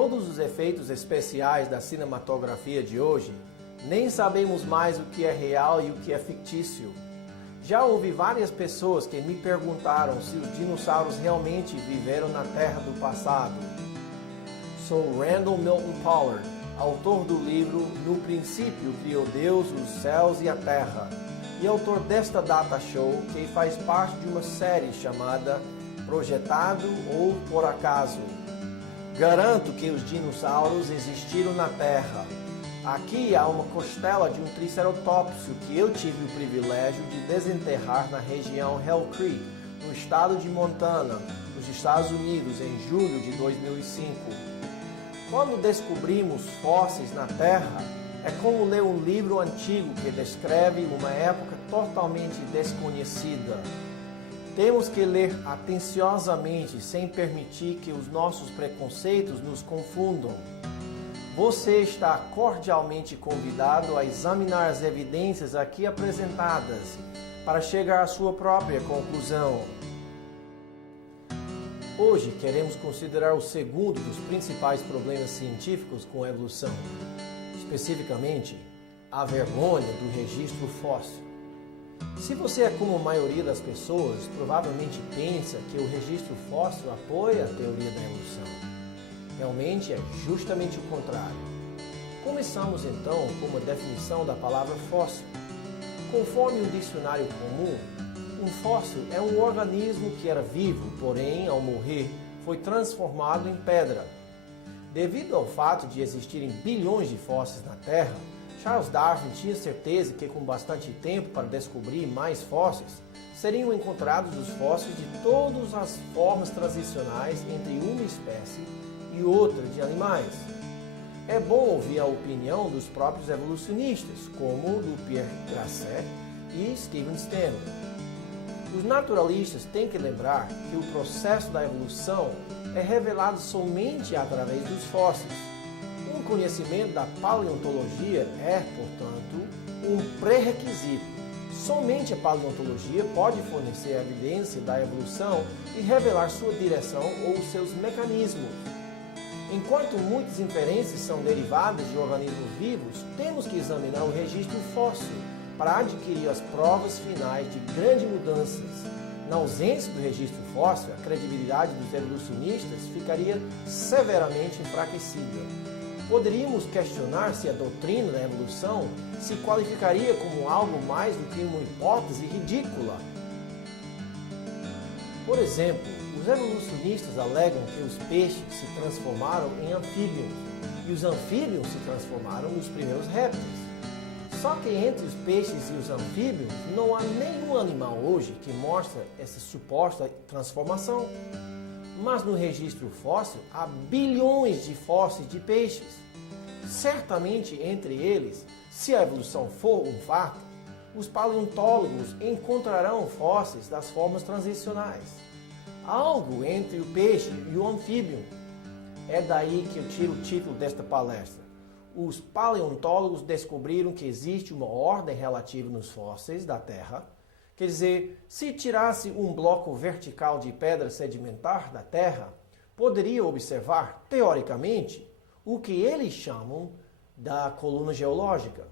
todos os efeitos especiais da cinematografia de hoje, nem sabemos mais o que é real e o que é fictício. Já ouvi várias pessoas que me perguntaram se os dinossauros realmente viveram na Terra do passado. Sou Randall Milton Pollard, autor do livro No Princípio Criou Deus os Céus e a Terra, e autor desta data show que faz parte de uma série chamada Projetado ou Por Acaso. Garanto que os dinossauros existiram na Terra. Aqui há uma costela de um triceratopso que eu tive o privilégio de desenterrar na região Hell Creek, no estado de Montana, nos Estados Unidos, em julho de 2005. Quando descobrimos fósseis na Terra, é como ler um livro antigo que descreve uma época totalmente desconhecida. Temos que ler atenciosamente sem permitir que os nossos preconceitos nos confundam. Você está cordialmente convidado a examinar as evidências aqui apresentadas para chegar à sua própria conclusão. Hoje queremos considerar o segundo dos principais problemas científicos com a evolução, especificamente a vergonha do registro fóssil. Se você é como a maioria das pessoas, provavelmente pensa que o registro fóssil apoia a teoria da evolução. Realmente é justamente o contrário. Começamos então com uma definição da palavra fóssil. Conforme o dicionário comum, um fóssil é um organismo que era vivo, porém, ao morrer, foi transformado em pedra. Devido ao fato de existirem bilhões de fósseis na Terra, Charles Darwin tinha certeza que com bastante tempo para descobrir mais fósseis, seriam encontrados os fósseis de todas as formas transicionais entre uma espécie e outra de animais. É bom ouvir a opinião dos próprios evolucionistas, como do Pierre Grasset e Steven Stanley. Os naturalistas têm que lembrar que o processo da evolução é revelado somente através dos fósseis. Um conhecimento da paleontologia é, portanto, um pré-requisito. Somente a paleontologia pode fornecer a evidência da evolução e revelar sua direção ou seus mecanismos. Enquanto muitas inferências são derivadas de organismos vivos, temos que examinar o registro fóssil para adquirir as provas finais de grandes mudanças. Na ausência do registro fóssil, a credibilidade dos evolucionistas ficaria severamente enfraquecida. Poderíamos questionar se a doutrina da evolução se qualificaria como algo mais do que uma hipótese ridícula. Por exemplo, os evolucionistas alegam que os peixes se transformaram em anfíbios e os anfíbios se transformaram nos primeiros répteis. Só que entre os peixes e os anfíbios não há nenhum animal hoje que mostra essa suposta transformação. Mas no registro fóssil há bilhões de fósseis de peixes. Certamente entre eles, se a evolução for um fato, os paleontólogos encontrarão fósseis das formas transicionais. Algo entre o peixe e o anfíbio. É daí que eu tiro o título desta palestra. Os paleontólogos descobriram que existe uma ordem relativa nos fósseis da Terra. Quer dizer, se tirasse um bloco vertical de pedra sedimentar da Terra, poderia observar, teoricamente, o que eles chamam da coluna geológica.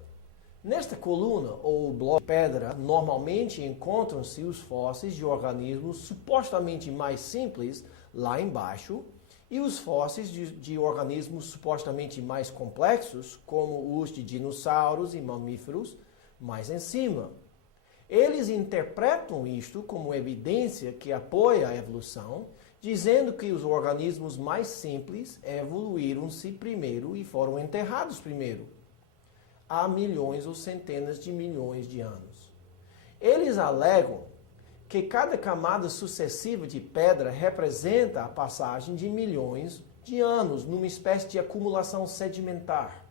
Nesta coluna, ou bloco de pedra, normalmente encontram-se os fósseis de organismos supostamente mais simples lá embaixo e os fósseis de organismos supostamente mais complexos, como os de dinossauros e mamíferos, mais em cima. Eles interpretam isto como evidência que apoia a evolução, dizendo que os organismos mais simples evoluíram-se primeiro e foram enterrados primeiro, há milhões ou centenas de milhões de anos. Eles alegam que cada camada sucessiva de pedra representa a passagem de milhões de anos numa espécie de acumulação sedimentar.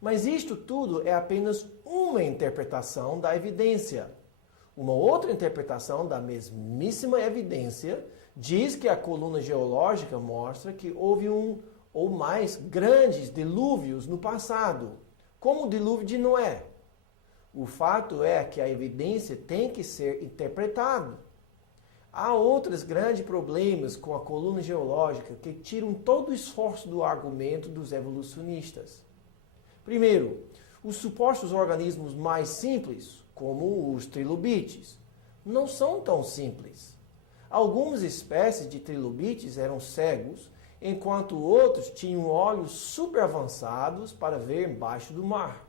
Mas isto tudo é apenas uma interpretação da evidência. Uma outra interpretação da mesmíssima evidência diz que a coluna geológica mostra que houve um ou mais grandes dilúvios no passado, como o dilúvio de Noé. O fato é que a evidência tem que ser interpretada. Há outros grandes problemas com a coluna geológica que tiram todo o esforço do argumento dos evolucionistas. Primeiro, os supostos organismos mais simples, como os trilobites, não são tão simples. Algumas espécies de trilobites eram cegos, enquanto outros tinham olhos super avançados para ver embaixo do mar.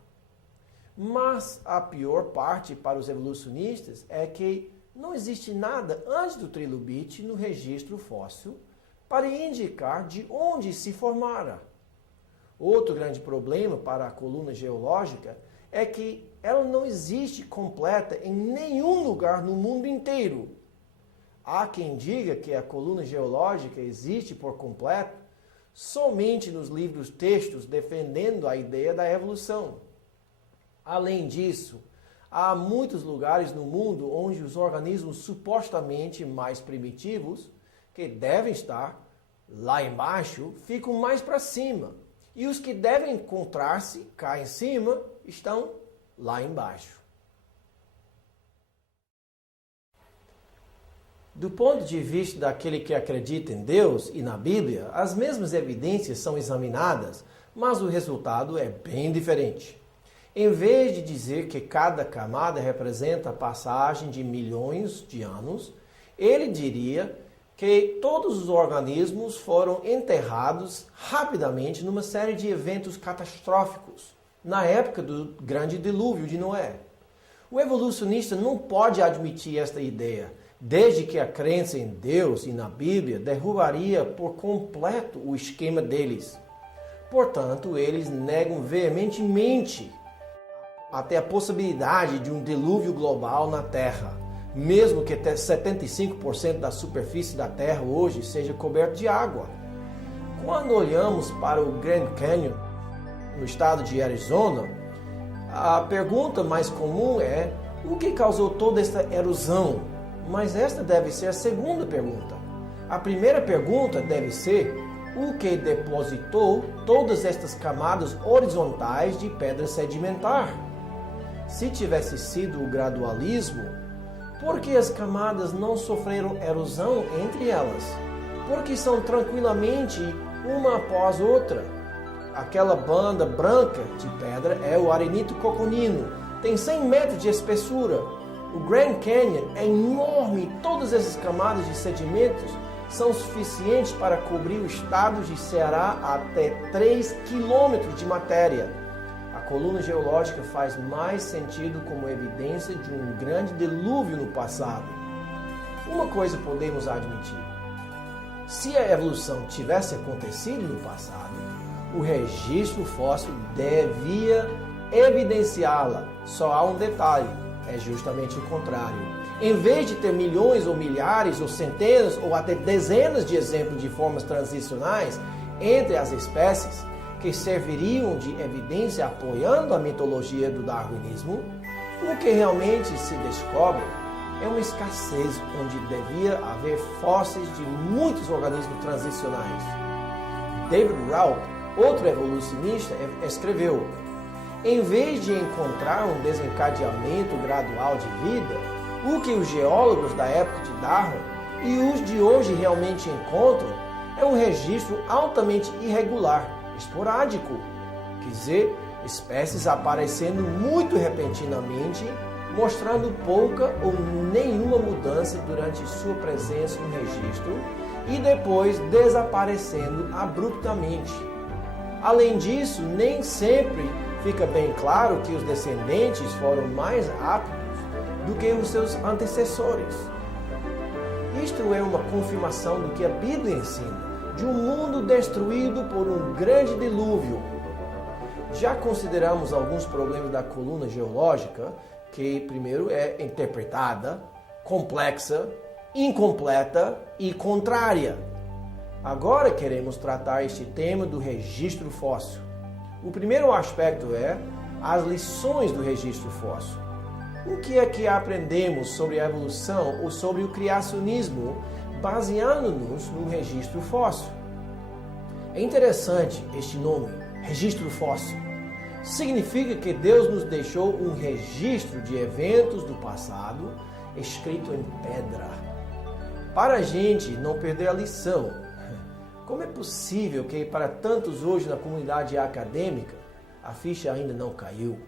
Mas a pior parte para os evolucionistas é que não existe nada antes do trilobite no registro fóssil para indicar de onde se formara. Outro grande problema para a coluna geológica é que ela não existe completa em nenhum lugar no mundo inteiro. Há quem diga que a coluna geológica existe por completo somente nos livros textos defendendo a ideia da evolução. Além disso, há muitos lugares no mundo onde os organismos supostamente mais primitivos, que devem estar lá embaixo, ficam mais para cima. E os que devem encontrar-se cá em cima estão lá embaixo. Do ponto de vista daquele que acredita em Deus e na Bíblia, as mesmas evidências são examinadas, mas o resultado é bem diferente. Em vez de dizer que cada camada representa a passagem de milhões de anos, ele diria que todos os organismos foram enterrados rapidamente numa série de eventos catastróficos, na época do grande dilúvio de Noé. O evolucionista não pode admitir esta ideia, desde que a crença em Deus e na Bíblia derrubaria por completo o esquema deles. Portanto, eles negam veementemente até a possibilidade de um dilúvio global na Terra, mesmo que até 75% da superfície da Terra hoje seja coberta de água. Quando olhamos para o Grand Canyon, no estado de Arizona, a pergunta mais comum é: o que causou toda esta erosão? Mas esta deve ser a segunda pergunta. A primeira pergunta deve ser: o que depositou todas estas camadas horizontais de pedra sedimentar? Se tivesse sido o gradualismo, por que as camadas não sofreram erosão entre elas? Porque são tranquilamente uma após outra. Aquela banda branca de pedra é o arenito coconino, tem 100 metros de espessura. O Grand Canyon é enorme e todas essas camadas de sedimentos são suficientes para cobrir o estado de Ceará até 3 quilômetros de matéria. A coluna geológica faz mais sentido como evidência de um grande dilúvio no passado. Uma coisa podemos admitir: se a evolução tivesse acontecido no passado, o registro fóssil devia evidenciá-la. Só há um detalhe: é justamente o contrário. Em vez de ter milhões ou milhares ou centenas ou até dezenas de exemplos de formas transicionais entre as espécies, que serviriam de evidência apoiando a mitologia do darwinismo, o que realmente se descobre é uma escassez onde devia haver fósseis de muitos organismos transicionais. David Raup, outro evolucionista, escreveu: em vez de encontrar um desencadeamento gradual de vida, o que os geólogos da época de Darwin e os de hoje realmente encontram é um registro altamente irregular, esporádico, quer dizer, espécies aparecendo muito repentinamente, mostrando pouca ou nenhuma mudança durante sua presença no registro e depois desaparecendo abruptamente. Além disso, nem sempre fica bem claro que os descendentes foram mais aptos do que os seus antecessores. Isto é uma confirmação do que a Bíblia ensina, de um mundo destruído por um grande dilúvio. Já consideramos alguns problemas da coluna geológica, que primeiro é interpretada, complexa, incompleta e contrária. Agora queremos tratar este tema do registro fóssil. O primeiro aspecto é as lições do registro fóssil. O que é que aprendemos sobre a evolução ou sobre o criacionismo baseando-nos no registro fóssil? É interessante este nome, registro fóssil. Significa que Deus nos deixou um registro de eventos do passado escrito em pedra. Para a gente não perder a lição, como é possível que para tantos hoje na comunidade acadêmica a ficha ainda não caiu?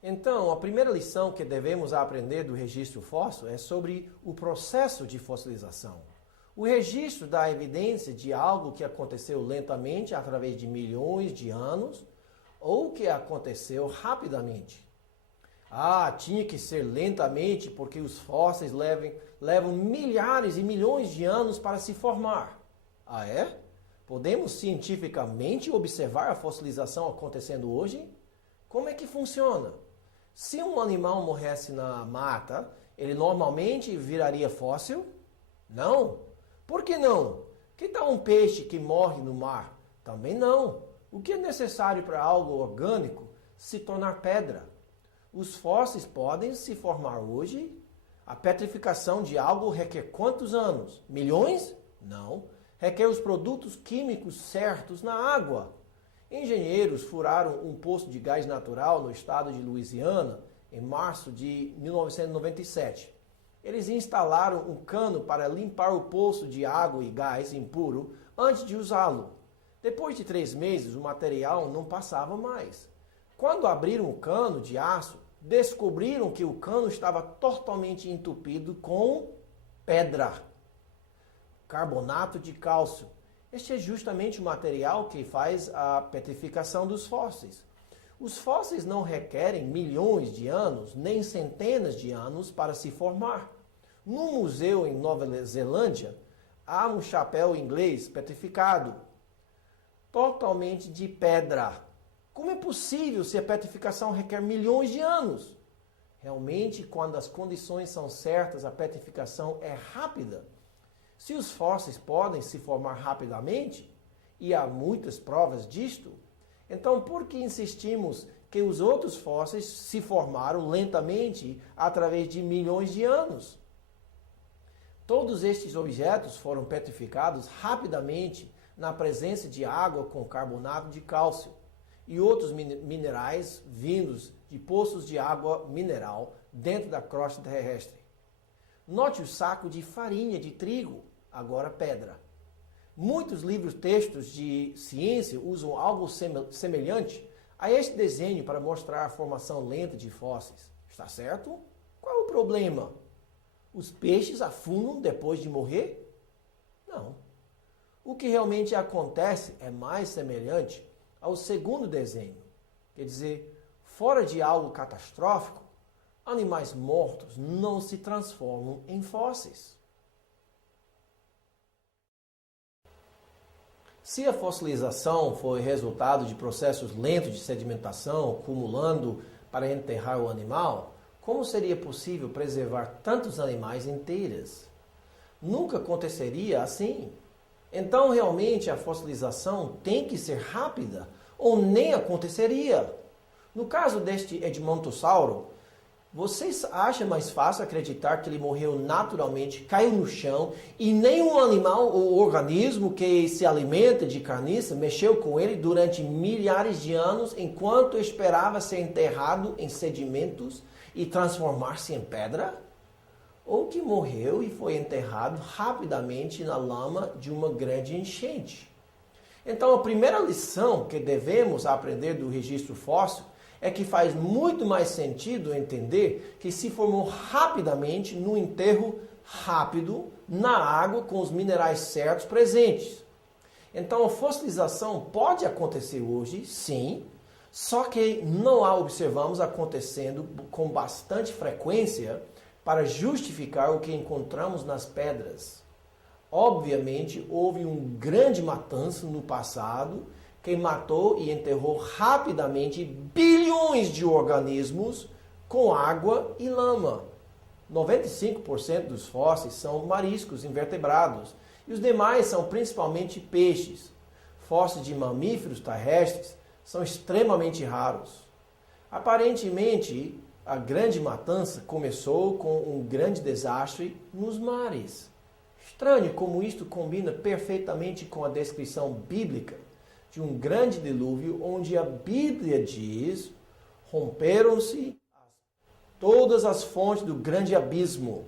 Então, a primeira lição que devemos aprender do registro fóssil é sobre o processo de fossilização. O registro dá evidência de algo que aconteceu lentamente através de milhões de anos ou que aconteceu rapidamente. Tinha que ser lentamente porque os fósseis levam milhares e milhões de anos para se formar. É? Podemos cientificamente observar a fossilização acontecendo hoje? Como é que funciona? Se um animal morresse na mata, ele normalmente viraria fóssil? Não. Por que não? Que tal um peixe que morre no mar? Também não. O que é necessário para algo orgânico se tornar pedra? Os fósseis podem se formar hoje? A petrificação de algo requer quantos anos? Milhões? Não. Requer os produtos químicos certos na água. Engenheiros furaram um poço de gás natural no estado de Louisiana em março de 1997. Eles instalaram um cano para limpar o poço de água e gás impuro antes de usá-lo. Depois de 3 meses, o material não passava mais. Quando abriram o cano de aço, descobriram que o cano estava totalmente entupido com pedra, carbonato de cálcio. Este é justamente o material que faz a petrificação dos fósseis. Os fósseis não requerem milhões de anos, nem centenas de anos para se formar. No museu em Nova Zelândia, há um chapéu inglês petrificado, totalmente de pedra. Como é possível se a petrificação requer milhões de anos? Realmente, quando as condições são certas, a petrificação é rápida. Se os fósseis podem se formar rapidamente, e há muitas provas disto, então por que insistimos que os outros fósseis se formaram lentamente através de milhões de anos? Todos estes objetos foram petrificados rapidamente na presença de água com carbonato de cálcio e outros minerais vindos de poços de água mineral dentro da crosta terrestre. Note o saco de farinha de trigo, agora pedra. Muitos livros-textos de ciência usam algo semelhante a este desenho para mostrar a formação lenta de fósseis. Está certo? Qual é o problema? Os peixes afundam depois de morrer? Não. O que realmente acontece é mais semelhante ao segundo desenho. Quer dizer, fora de algo catastrófico, animais mortos não se transformam em fósseis. Se a fossilização foi resultado de processos lentos de sedimentação acumulando para enterrar o animal, como seria possível preservar tantos animais inteiros? Nunca aconteceria assim. Então, realmente, a fossilização tem que ser rápida ou nem aconteceria. No caso deste Edmontossauro, vocês acham mais fácil acreditar que ele morreu naturalmente, caiu no chão e nenhum animal ou organismo que se alimenta de carniça mexeu com ele durante milhares de anos enquanto esperava ser enterrado em sedimentos e transformar-se em pedra? Ou que morreu e foi enterrado rapidamente na lama de uma grande enchente? Então, a primeira lição que devemos aprender do registro fóssil é que faz muito mais sentido entender que se formou rapidamente no enterro rápido, na água, com os minerais certos presentes. Então, a fossilização pode acontecer hoje, sim, só que não a observamos acontecendo com bastante frequência para justificar o que encontramos nas pedras. Obviamente, houve um grande matança no passado que matou e enterrou rapidamente bilhões de organismos com água e lama. 95% dos fósseis são mariscos invertebrados e os demais são principalmente peixes. Fósseis de mamíferos terrestres são extremamente raros. Aparentemente, a grande matança começou com um grande desastre nos mares. Estranho como isto combina perfeitamente com a descrição bíblica de um grande dilúvio, onde a Bíblia diz, romperam-se todas as fontes do grande abismo.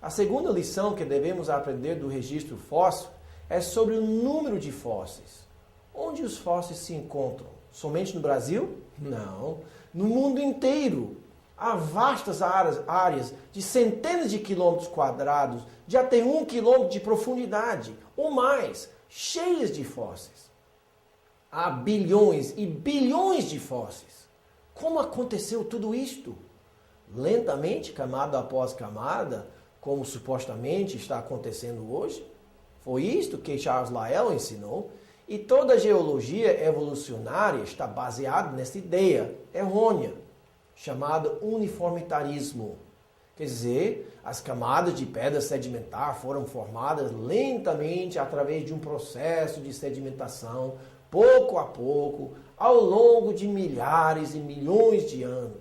A segunda lição que devemos aprender do registro fóssil é sobre o número de fósseis. Onde os fósseis se encontram? Somente no Brasil? Não. No mundo inteiro. Há vastas áreas de centenas de quilômetros quadrados, de até 1 quilômetro de profundidade, ou mais, cheias de fósseis. Há bilhões e bilhões de fósseis. Como aconteceu tudo isto? Lentamente, camada após camada, como supostamente está acontecendo hoje? Foi isto que Charles Lyell ensinou, e toda a geologia evolucionária está baseada nessa ideia errônea, chamada uniformitarismo. Quer dizer, as camadas de pedra sedimentar foram formadas lentamente através de um processo de sedimentação, pouco a pouco, ao longo de milhares e milhões de anos.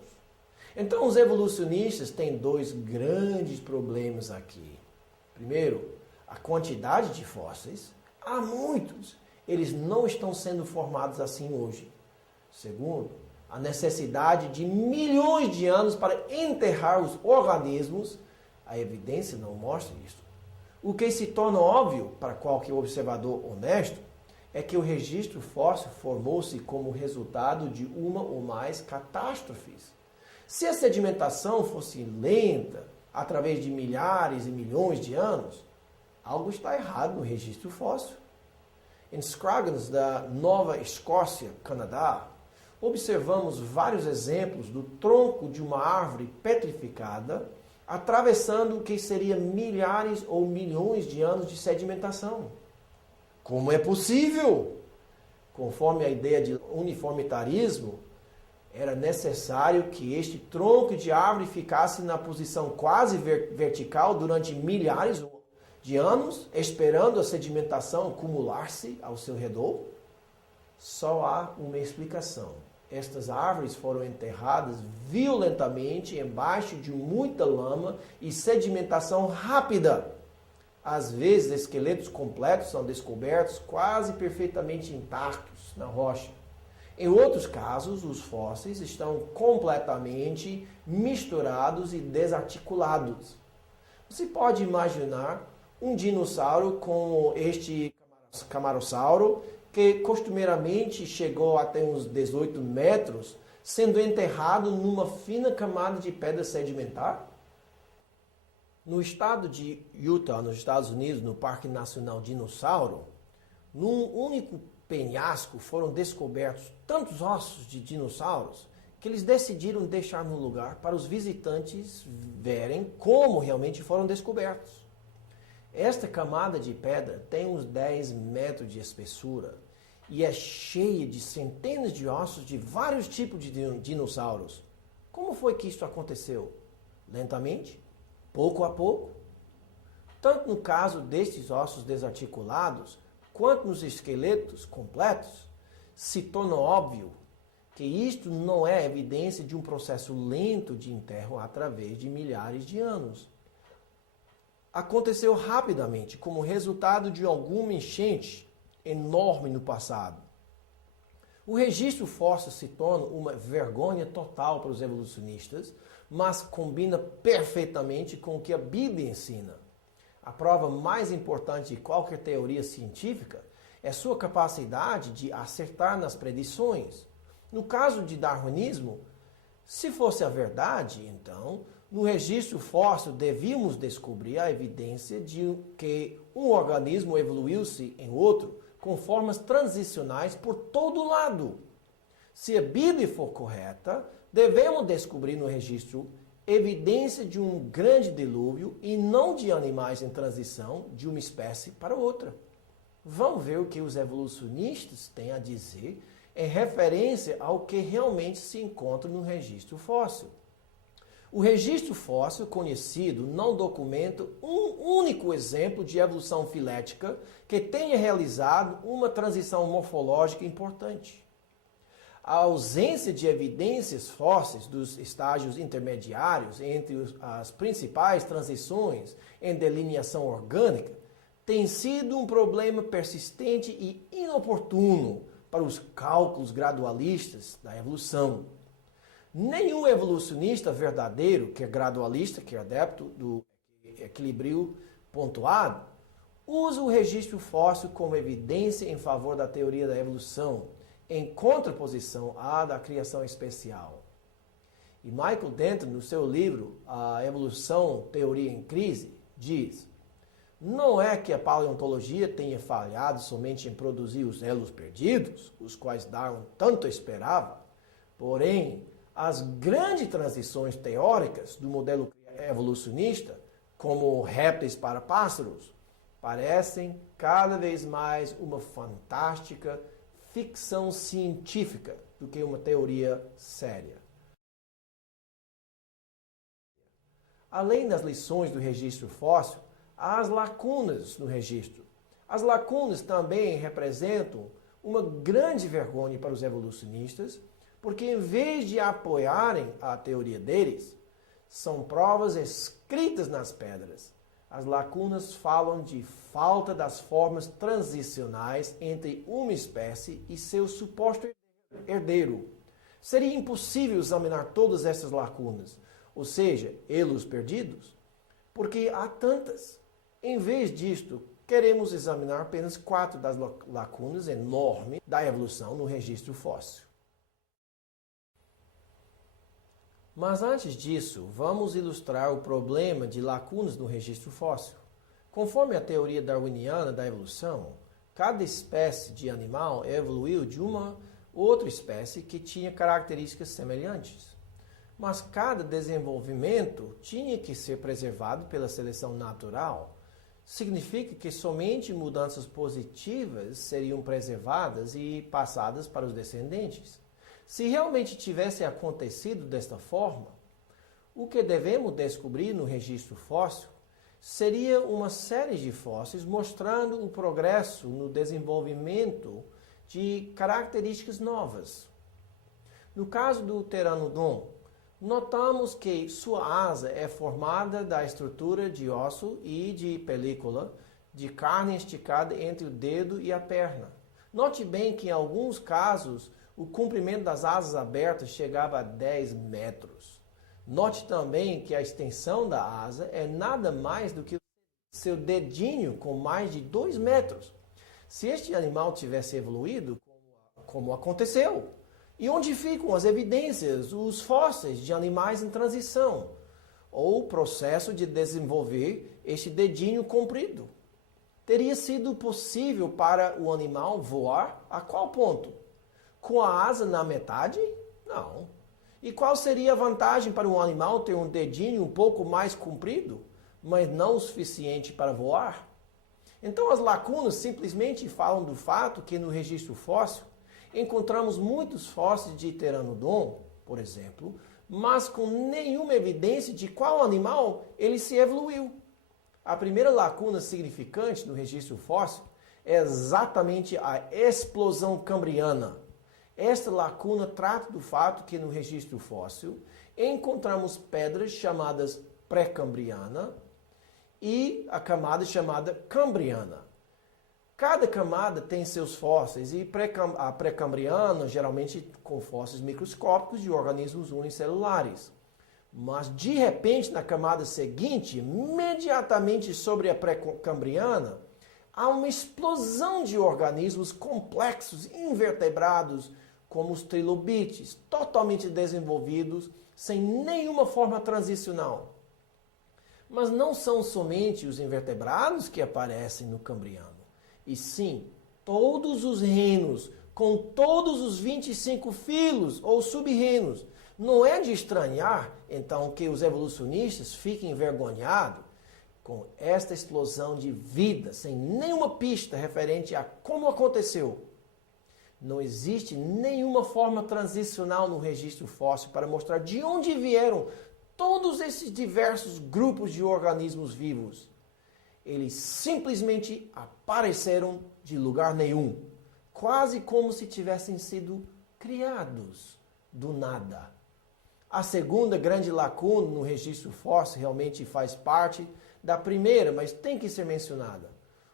Então, os evolucionistas têm dois grandes problemas aqui. Primeiro, a quantidade de fósseis. Há muitos. Eles não estão sendo formados assim hoje. Segundo, a necessidade de milhões de anos para enterrar os organismos. A evidência não mostra isso. O que se torna óbvio para qualquer observador honesto é que o registro fóssil formou-se como resultado de uma ou mais catástrofes. Se a sedimentação fosse lenta, através de milhares e milhões de anos, algo está errado no registro fóssil. Em Scroggins, da Nova Escócia, Canadá, observamos vários exemplos do tronco de uma árvore petrificada atravessando o que seria milhares ou milhões de anos de sedimentação. Como é possível? Conforme a ideia de uniformitarismo, era necessário que este tronco de árvore ficasse na posição quase vertical durante milhares de anos, esperando a sedimentação acumular-se ao seu redor? Só há uma explicação. Estas árvores foram enterradas violentamente embaixo de muita lama e sedimentação rápida. Às vezes, esqueletos completos são descobertos quase perfeitamente intactos na rocha. Em outros casos, os fósseis estão completamente misturados e desarticulados. Você pode imaginar um dinossauro como este camarossauro, que costumeiramente chegou até uns 18 metros, sendo enterrado numa fina camada de pedra sedimentar? No estado de Utah, nos Estados Unidos, no Parque Nacional Dinossauro, num único penhasco foram descobertos tantos ossos de dinossauros que eles decidiram deixar no lugar para os visitantes verem como realmente foram descobertos. Esta camada de pedra tem uns 10 metros de espessura e é cheia de centenas de ossos de vários tipos de dinossauros. Como foi que isso aconteceu? Lentamente? Pouco a pouco? Tanto no caso destes ossos desarticulados, quanto nos esqueletos completos, se torna óbvio que isto não é evidência de um processo lento de enterro através de milhares de anos. Aconteceu rapidamente, como resultado de alguma enchente enorme no passado. O registro fóssil se torna uma vergonha total para os evolucionistas, mas combina perfeitamente com o que a Bíblia ensina. A prova mais importante de qualquer teoria científica é sua capacidade de acertar nas predições. No caso de darwinismo, se fosse a verdade, então, no registro fóssil devíamos descobrir a evidência de que um organismo evoluiu-se em outro com formas transicionais por todo lado. Se a Bíblia for correta, devemos descobrir no registro evidência de um grande dilúvio e não de animais em transição de uma espécie para outra. Vamos ver o que os evolucionistas têm a dizer em referência ao que realmente se encontra no registro fóssil. O registro fóssil conhecido não documenta um único exemplo de evolução filética que tenha realizado uma transição morfológica importante. A ausência de evidências fósseis dos estágios intermediários entre as principais transições em delineação orgânica tem sido um problema persistente e inoportuno para os cálculos gradualistas da evolução. Nenhum evolucionista verdadeiro, que é gradualista, que é adepto do equilíbrio pontuado, usa o registro fóssil como evidência em favor da teoria da evolução, em contraposição à da criação especial. E Michael Denton, no seu livro A Evolução, Teoria em Crise, diz: não é que a paleontologia tenha falhado somente em produzir os elos perdidos, os quais Darwin tanto esperava, porém, as grandes transições teóricas do modelo evolucionista, como répteis para pássaros, parecem cada vez mais uma fantástica ficção científica do que uma teoria séria. Além das lições do registro fóssil, há as lacunas no registro. As lacunas também representam uma grande vergonha para os evolucionistas, porque em vez de apoiarem a teoria deles, são provas escritas nas pedras. As lacunas falam de falta das formas transicionais entre uma espécie e seu suposto herdeiro. Seria impossível examinar todas essas lacunas, ou seja, elos perdidos, porque há tantas. Em vez disto, queremos examinar apenas 4 das lacunas enormes da evolução no registro fóssil. Mas antes disso, vamos ilustrar o problema de lacunas no registro fóssil. Conforme a teoria darwiniana da evolução, cada espécie de animal evoluiu de uma outra espécie que tinha características semelhantes. Mas cada desenvolvimento tinha que ser preservado pela seleção natural. Significa que somente mudanças positivas seriam preservadas e passadas para os descendentes. Se realmente tivesse acontecido desta forma, o que devemos descobrir no registro fóssil seria uma série de fósseis mostrando o progresso no desenvolvimento de características novas. No caso do Pteranodon, notamos que sua asa é formada da estrutura de osso e de película de carne esticada entre o dedo e a perna. Note bem que em alguns casos o comprimento das asas abertas chegava a 10 metros. Note também que a extensão da asa é nada mais do que seu dedinho com mais de 2 metros. Se este animal tivesse evoluído, como aconteceu, e onde ficam as evidências, os fósseis de animais em transição, ou o processo de desenvolver este dedinho comprido? Teria sido possível para o animal voar a qual ponto? Com a asa na metade? Não. E qual seria a vantagem para um animal ter um dedinho um pouco mais comprido, mas não o suficiente para voar? Então as lacunas simplesmente falam do fato que no registro fóssil encontramos muitos fósseis de Pteranodon, por exemplo, mas com nenhuma evidência de qual animal ele se evoluiu. A primeira lacuna significante no registro fóssil é exatamente a explosão cambriana. Esta lacuna trata do fato que no registro fóssil encontramos pedras chamadas pré-cambriana e a camada chamada cambriana. Cada camada tem seus fósseis e a pré-cambriana geralmente com fósseis microscópicos de organismos unicelulares. Mas de repente na camada seguinte, imediatamente sobre a pré-cambriana, há uma explosão de organismos complexos, invertebrados, como os trilobites, totalmente desenvolvidos, sem nenhuma forma transicional. Mas não são somente os invertebrados que aparecem no cambriano, e sim todos os reinos, com todos os 25 filos ou sub-reinos. Não é de estranhar, então, que os evolucionistas fiquem envergonhados com esta explosão de vida, sem nenhuma pista referente a como aconteceu. Não existe nenhuma forma transicional no registro fóssil para mostrar de onde vieram todos esses diversos grupos de organismos vivos. Eles simplesmente apareceram de lugar nenhum, quase como se tivessem sido criados do nada. A segunda grande lacuna no registro fóssil realmente faz parte da primeira, mas tem que ser mencionada.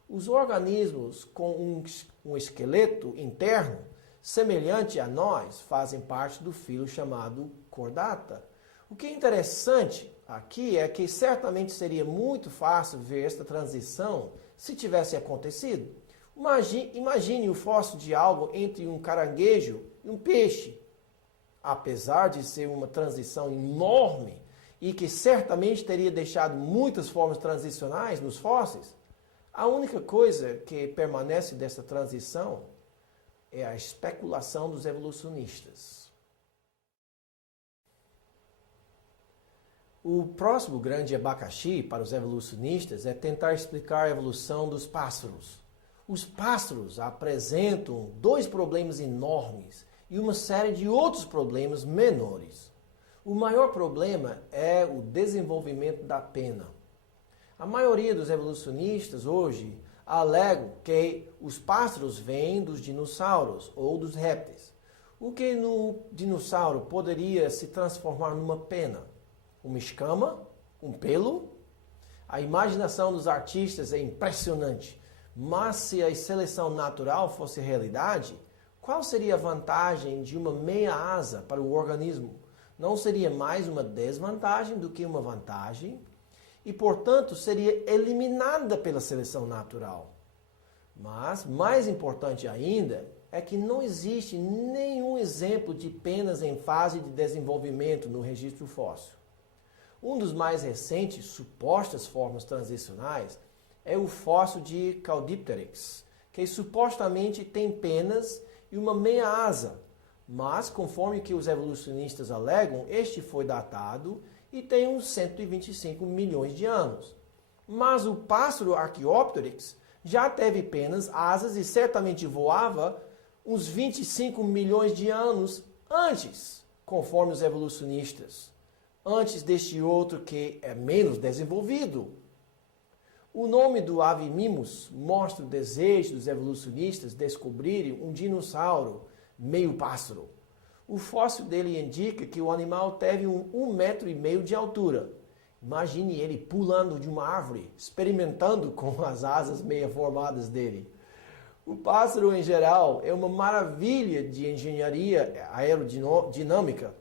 Os organismos com um esqueleto interno semelhante a nós, fazem parte do filo chamado cordata. O que é interessante aqui é que certamente seria muito fácil ver esta transição se tivesse acontecido. Imagine o fóssil de algo entre um caranguejo e um peixe. Apesar de ser uma transição enorme e que certamente teria deixado muitas formas transicionais nos fósseis, a única coisa que permanece dessa transição é a especulação dos evolucionistas. O próximo grande abacaxi para os evolucionistas é tentar explicar a evolução dos pássaros. Os pássaros apresentam dois problemas enormes e uma série de outros problemas menores. O maior problema é o desenvolvimento da pena. A maioria dos evolucionistas hoje alegam que os pássaros vêm dos dinossauros ou dos répteis. O que no dinossauro poderia se transformar numa pena? Uma escama? Um pelo? A imaginação dos artistas é impressionante, mas se a seleção natural fosse realidade, qual seria a vantagem de uma meia asa para o organismo? Não seria mais uma desvantagem do que uma vantagem? E, portanto, seria eliminada pela seleção natural. Mas, mais importante ainda, é que não existe nenhum exemplo de penas em fase de desenvolvimento no registro fóssil. Um dos mais recentes supostas formas transicionais é o fóssil de Caudipteryx, que supostamente tem penas e uma meia asa, mas conforme que os evolucionistas alegam, este foi datado e tem uns 125 milhões de anos. Mas o pássaro Archaeopteryx já teve penas, asas e certamente voava uns 25 milhões de anos antes, conforme os evolucionistas, antes deste outro que é menos desenvolvido. O nome do ave mimus mostra o desejo dos evolucionistas descobrirem um dinossauro meio pássaro. O fóssil dele indica que o animal teve 1,5 metro de altura. Imagine ele pulando de uma árvore, experimentando com as asas meio formadas dele. O pássaro, em geral, é uma maravilha de engenharia aerodinâmica,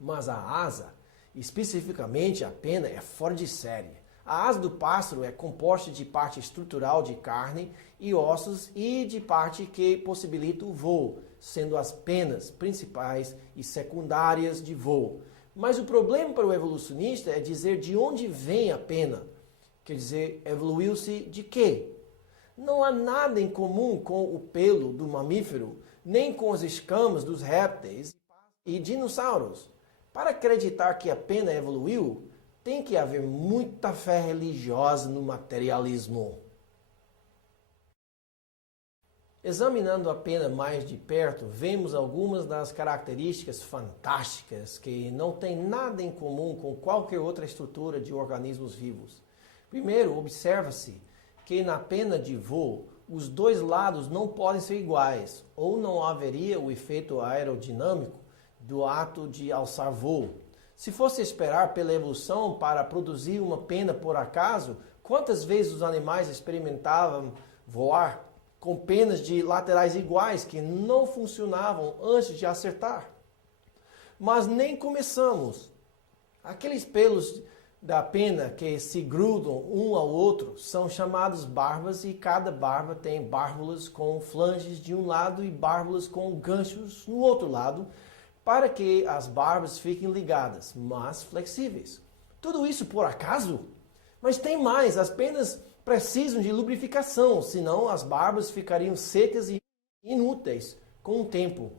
mas a asa, especificamente a pena, é fora de série. A asa do pássaro é composta de parte estrutural de carne e ossos e de parte que possibilita o voo, sendo as penas principais e secundárias de voo. Mas o problema para o evolucionista é dizer de onde vem a pena. Quer dizer, evoluiu-se de quê? Não há nada em comum com o pelo do mamífero, nem com as escamas dos répteis e dinossauros. Para acreditar que a pena evoluiu, tem que haver muita fé religiosa no materialismo. Examinando a pena mais de perto, vemos algumas das características fantásticas que não têm nada em comum com qualquer outra estrutura de organismos vivos. Primeiro, observa-se que na pena de voo, os dois lados não podem ser iguais, ou não haveria o efeito aerodinâmico do ato de alçar voo. Se fosse esperar pela evolução para produzir uma pena por acaso, quantas vezes os animais experimentavam voar com penas de laterais iguais que não funcionavam antes de acertar? Mas nem começamos. Aqueles pelos da pena que se grudam um ao outro são chamados barbas e cada barba tem bárbulas com flanges de um lado e bárbulas com ganchos no outro lado, para que as barbas fiquem ligadas, mas flexíveis. Tudo isso por acaso? Mas tem mais, as penas precisam de lubrificação, senão as barbas ficariam secas e inúteis com o tempo.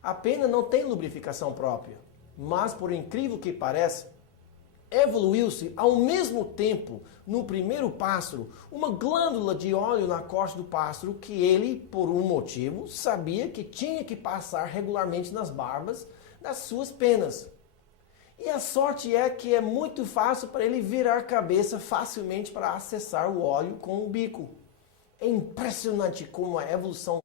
A pena não tem lubrificação própria, mas por incrível que pareça, evoluiu-se ao mesmo tempo, no primeiro pássaro, uma glândula de óleo na costa do pássaro que ele, por um motivo, sabia que tinha que passar regularmente nas barbas das suas penas. E a sorte é que é muito fácil para ele virar cabeça facilmente para acessar o óleo com o bico. É impressionante como a evolução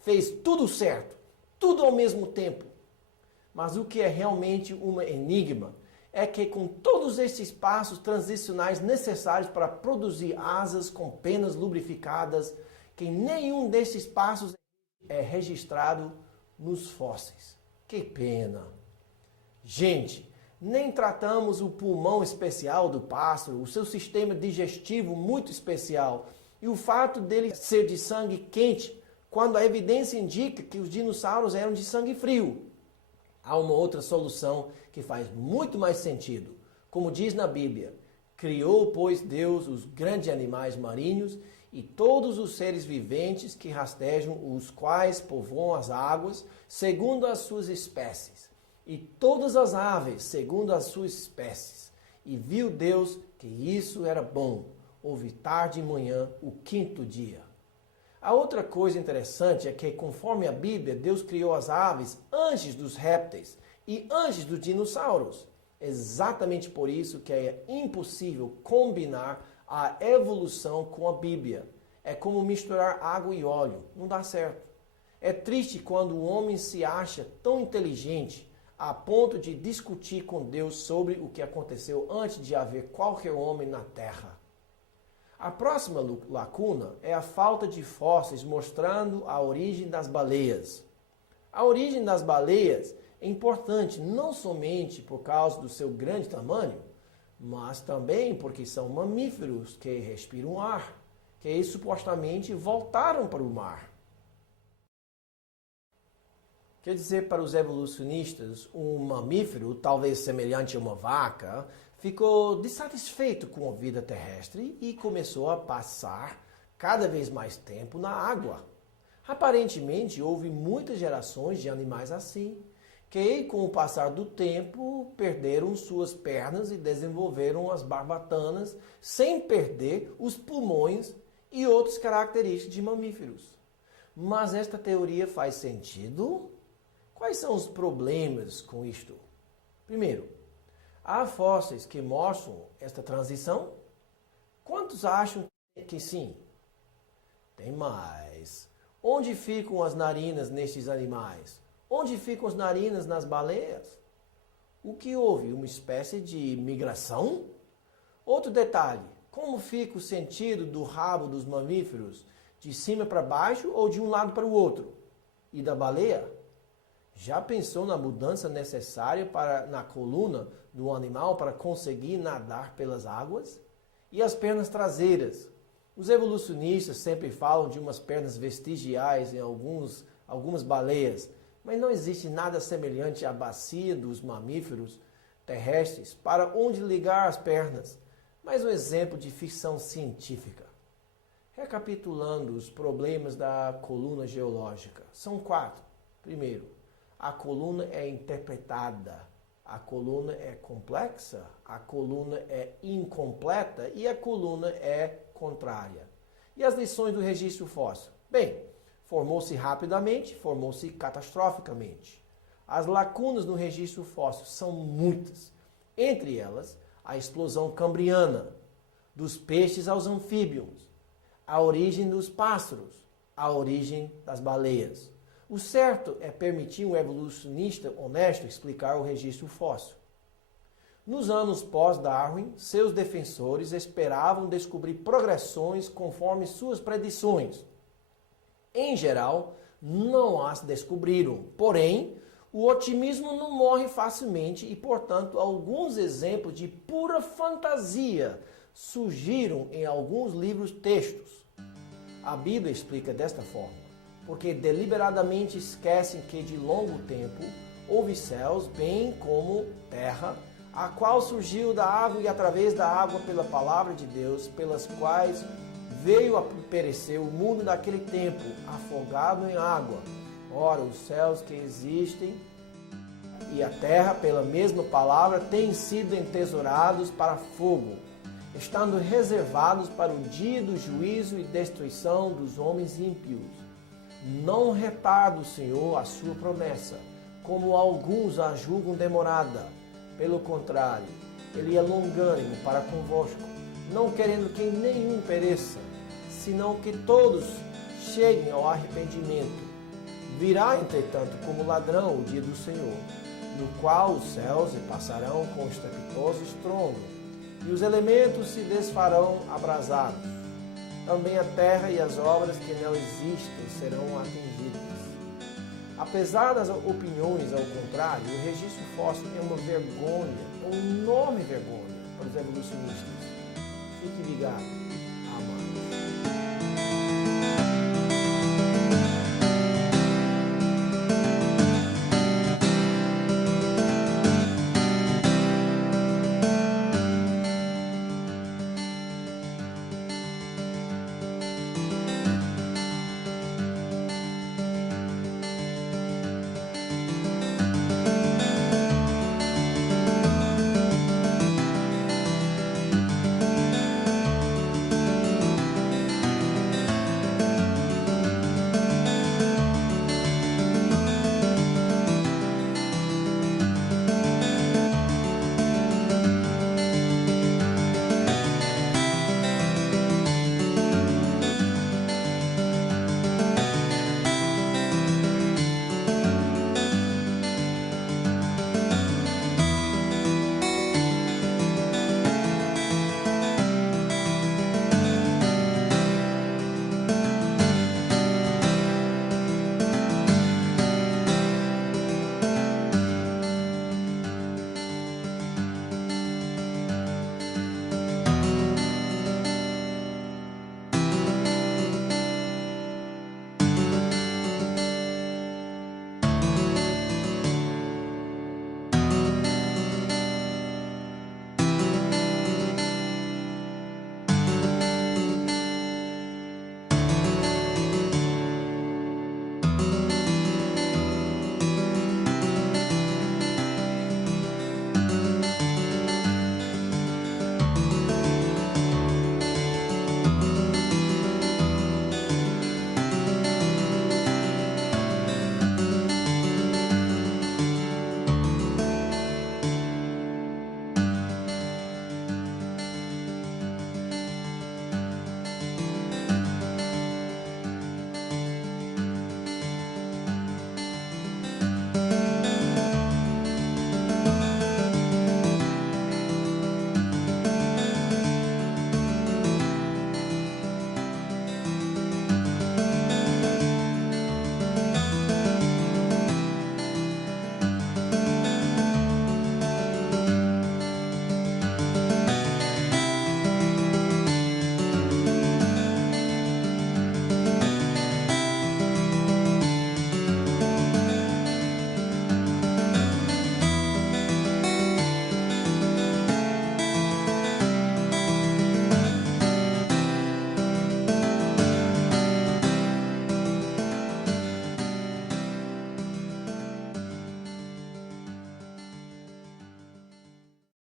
fez tudo certo, tudo ao mesmo tempo. Mas o que é realmente um enigma é que com todos estes passos transicionais necessários para produzir asas com penas lubrificadas, que nenhum desses passos é é registrado nos fósseis. Que pena! Gente, nem tratamos o pulmão especial do pássaro, o seu sistema digestivo muito especial e o fato dele ser de sangue quente, quando a evidência indica que os dinossauros eram de sangue frio. Há uma outra solução que faz muito mais sentido. Como diz na Bíblia, criou, pois, Deus os grandes animais marinhos e todos os seres viventes que rastejam, os quais povoam as águas, segundo as suas espécies, e todas as aves, segundo as suas espécies. E viu Deus que isso era bom. Houve tarde e manhã, o quinto dia. A outra coisa interessante é que, conforme a Bíblia, Deus criou as aves antes dos répteis e antes dos dinossauros. Exatamente por isso que é impossível combinar a evolução com a Bíblia. É como misturar água e óleo. Não dá certo. É triste quando o homem se acha tão inteligente a ponto de discutir com Deus sobre o que aconteceu antes de haver qualquer homem na Terra. A próxima lacuna é a falta de fósseis mostrando a origem das baleias. A origem das baleias é importante não somente por causa do seu grande tamanho, mas também porque são mamíferos que respiram ar, que supostamente voltaram para o mar. Quer dizer, para os evolucionistas, um mamífero, talvez semelhante a uma vaca, ficou dissatisfeito com a vida terrestre e começou a passar cada vez mais tempo na água. Aparentemente, houve muitas gerações de animais assim, que com o passar do tempo perderam suas pernas e desenvolveram as barbatanas sem perder os pulmões e outras características de mamíferos. Mas esta teoria faz sentido? Quais são os problemas com isto? Primeiro, há fósseis que mostram esta transição? Quantos acham que sim? Tem mais. Onde ficam as narinas nestes animais? Onde ficam as narinas nas baleias? O que houve? Uma espécie de migração? Outro detalhe, como fica o sentido do rabo dos mamíferos? De cima para baixo ou de um lado para o outro? E da baleia? Já pensou na mudança necessária na coluna do animal para conseguir nadar pelas águas? E as pernas traseiras? Os evolucionistas sempre falam de umas pernas vestigiais em algumas baleias, mas não existe nada semelhante à bacia dos mamíferos terrestres para onde ligar as pernas. Mais um exemplo de ficção científica. Recapitulando os problemas da coluna geológica. São 4. Primeiro, a coluna é interpretada, a coluna é complexa, a coluna é incompleta e a coluna é contrária. E as lições do registro fóssil? Bem, formou-se rapidamente, formou-se catastroficamente. As lacunas no registro fóssil são muitas. Entre elas, a explosão cambriana, dos peixes aos anfíbios, a origem dos pássaros, a origem das baleias. O certo é permitir um evolucionista honesto explicar o registro fóssil. Nos anos pós-Darwin, seus defensores esperavam descobrir progressões conforme suas predições. Em geral, não as descobriram. Porém, o otimismo não morre facilmente e, portanto, alguns exemplos de pura fantasia surgiram em alguns livros-textos. A Bíblia explica desta forma. Porque deliberadamente esquecem que de longo tempo houve céus, bem como terra, a qual surgiu da água e através da água pela palavra de Deus, pelas quais veio a perecer o mundo daquele tempo, afogado em água. Ora, os céus que existem e a terra, pela mesma palavra, têm sido entesourados para fogo, estando reservados para o dia do juízo e destruição dos homens ímpios. Não retarda o Senhor a sua promessa, como alguns a julgam demorada. Pelo contrário, Ele é longânimo para convosco, não querendo que nenhum pereça, senão que todos cheguem ao arrependimento. Virá, entretanto, como ladrão o dia do Senhor, no qual os céus se passarão com estrepitoso estrondo, e os elementos se desfarão abrasados. Também a terra e as obras que nela existem serão atingidas. Apesar das opiniões ao contrário, o registro fóssil é uma vergonha, uma enorme vergonha para os evolucionistas. Fique ligado. Amados.